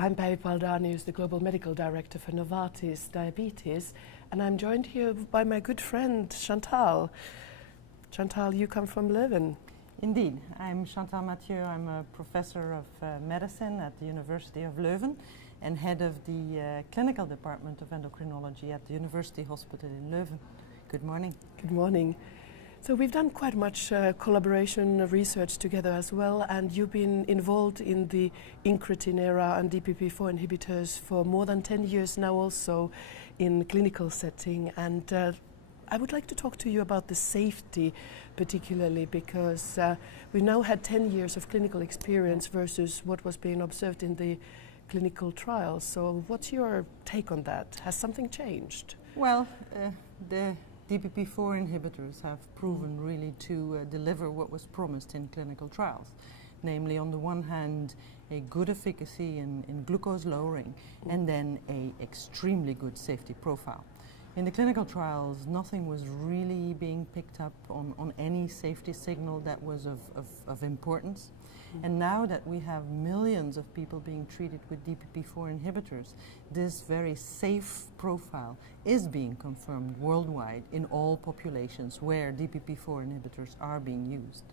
I'm Palda, nius, the Global Medical Director for Novartis Diabetes, and I'm joined here by my good friend Chantal. Chantal, you come from Leuven. Indeed, I'm Chantal Mathieu. I'm a professor of medicine at the University of Leuven and head of the clinical department of endocrinology at the University Hospital in Leuven. Good morning. Good morning. So we've done quite much collaboration research together as well, and you've been involved in the incretin era and DPP-4 inhibitors for more than 10 years now, also in clinical setting. And I would like to talk to you about the safety, particularly because we've now had 10 years of clinical experience versus what was being observed in the clinical trials. So what's your take on that? Has something changed? Well, the DPP-4 inhibitors have proven really to deliver what was promised in clinical trials. Namely, on the one hand, a good efficacy in glucose lowering and then an extremely good safety profile. In the clinical trials, nothing was really being picked up on any safety signal that was of importance. And now that we have millions of people being treated with DPP-4 inhibitors, this very safe profile is being confirmed worldwide in all populations where DPP-4 inhibitors are being used.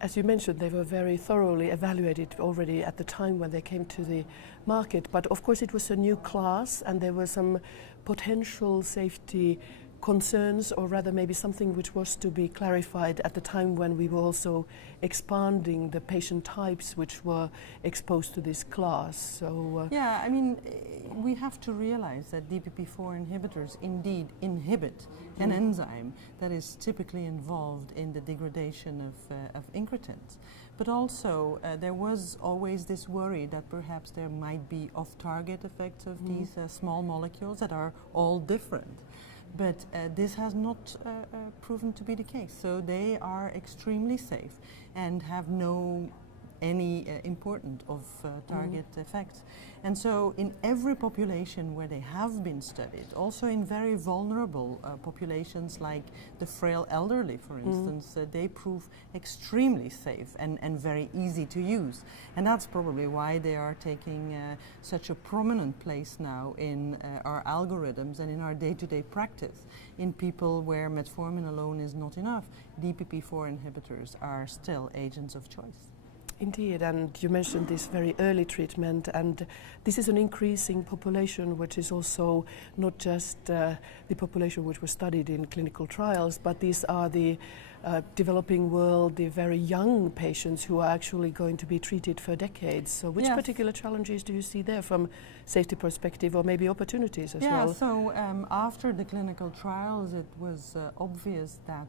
As you mentioned, they were very thoroughly evaluated already at the time when they came to the market, but of course it was a new class and there were some potential safety concerns, or rather maybe something which was to be clarified at the time when we were also expanding the patient types which were exposed to this class. So yeah, I mean, we have to realize that DPP-4 inhibitors indeed inhibit an enzyme that is typically involved in the degradation of incretins. But also there was always this worry that perhaps there might be off-target effects of these small molecules that are all different. But this has not proven to be the case. So they are extremely safe and have any important target effects. And so in every population where they have been studied, also in very vulnerable populations like the frail elderly, for instance, they prove extremely safe and very easy to use. And that's probably why they are taking such a prominent place now in our algorithms and in our day-to-day practice. In people where metformin alone is not enough, DPP-4 inhibitors are still agents of choice. Indeed, and you mentioned this very early treatment, and this is an increasing population which is also not just the population which was studied in clinical trials, but these are the developing world, the very young patients who are actually going to be treated for decades. So which particular challenges do you see there from safety perspective, or maybe opportunities as well? Yeah, so after the clinical trials it was obvious that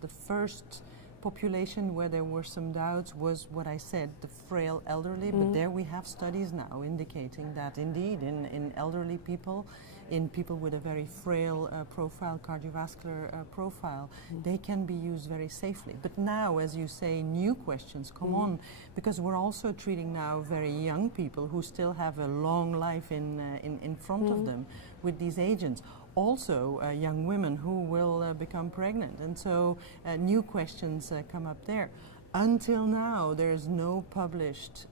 the first population where there were some doubts was what I said, the frail elderly, but there we have studies now indicating that indeed in elderly people, in people with a very frail profile, cardiovascular profile, they can be used very safely. But now, as you say, new questions come on, because we're also treating now very young people who still have a long life in front of them with these agents. Also young women who will become pregnant, and so new questions come up there. Until now, there's no published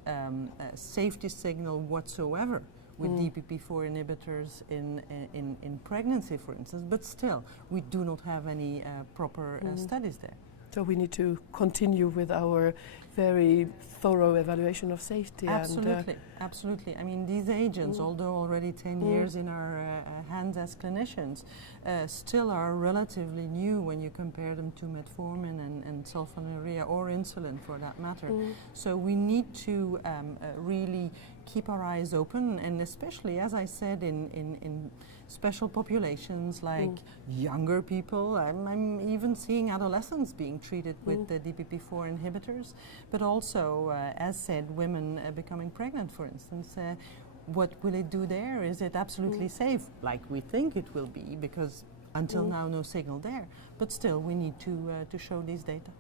safety signal whatsoever with DPP-4 inhibitors in pregnancy, for instance, but still we do not have any proper studies there. So we need to continue with our very thorough evaluation of safety. Absolutely, absolutely. I mean, these agents, although already 10 years in our hands as clinicians, still are relatively new when you compare them to metformin and sulfonylurea or insulin for that matter. So we need to really keep our eyes open, and especially, as I said, in special populations like younger people. I'm even seeing adolescents being treated with the DPP-4 inhibitors, but also, as said, women becoming pregnant, for instance. What will it do there? Is it absolutely safe, like we think it will be, because until now no signal there, but still we need to show these data.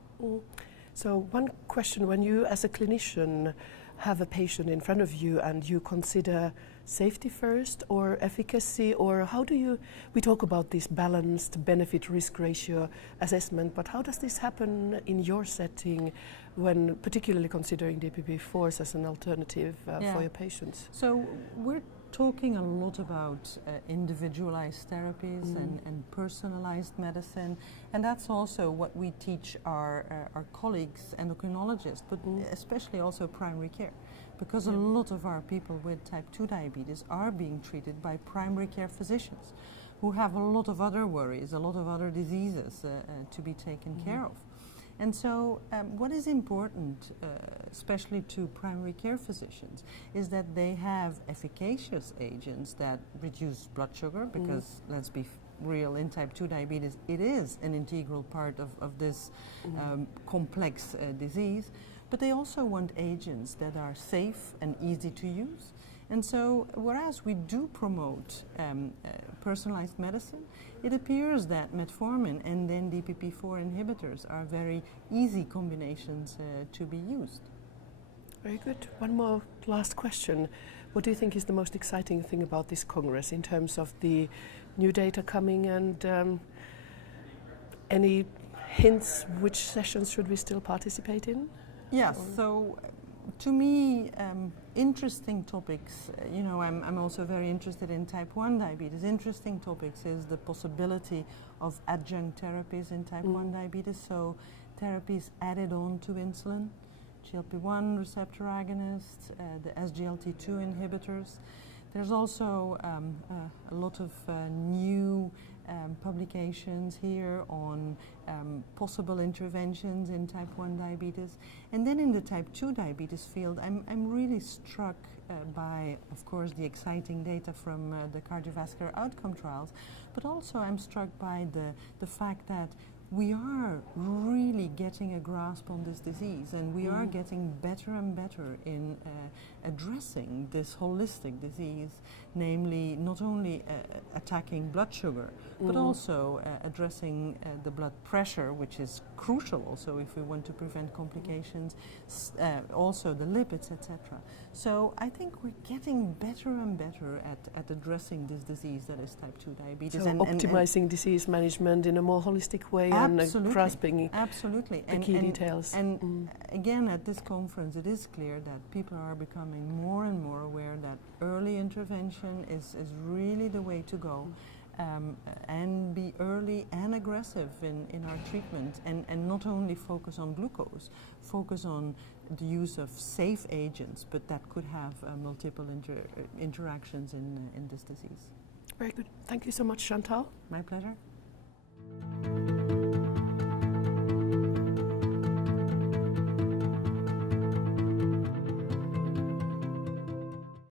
So one question, when you as a clinician have a patient in front of you and you consider safety first or efficacy, or how do you, we talk about this balanced benefit-risk ratio assessment, but how does this happen in your setting when particularly considering DPP-4s as an alternative for your patients? So we're talking a lot about individualized therapies and personalized medicine, and that's also what we teach our colleagues, endocrinologists, but especially also primary care, because a lot of our people with type 2 diabetes are being treated by primary care physicians who have a lot of other worries, a lot of other diseases to be taken care of. And so what is important, especially to primary care physicians, is that they have efficacious agents that reduce blood sugar, because let's be real, in type 2 diabetes it is an integral part of this complex disease, but they also want agents that are safe and easy to use. And so, whereas we do promote personalized medicine, it appears that metformin and then DPP-4 inhibitors are very easy combinations to be used. Very good. One more last question. What do you think is the most exciting thing about this Congress in terms of the new data coming, and any hints which sessions should we still participate in? Yes, so to me, interesting topics, you know, I'm also very interested in type 1 diabetes. Interesting topics is the possibility of adjunct therapies in type 1 diabetes, so therapies added on to insulin, GLP-1 receptor agonists, the SGLT2 inhibitors. There's also a lot of new publications here on possible interventions in type 1 diabetes. And then in the type 2 diabetes field, I'm really struck by, of course, the exciting data from the cardiovascular outcome trials, but also I'm struck by the fact that we are really getting a grasp on this disease, and we are getting better and better in addressing this holistic disease, namely not only attacking blood sugar, but also addressing the blood pressure, which is crucial also if we want to prevent complications, also the lipids, etc. So I think we're getting better and better at addressing this disease that is type 2 diabetes. So optimizing disease management in a more holistic way, and grasping the key details. And again, at this conference, it is clear that people are becoming more and more aware that early intervention is really the way to go. And be early and aggressive in our treatment, and not only focus on glucose, focus on the use of safe agents, but that could have multiple interactions in this disease. Very good. Thank you so much, Chantal. My pleasure.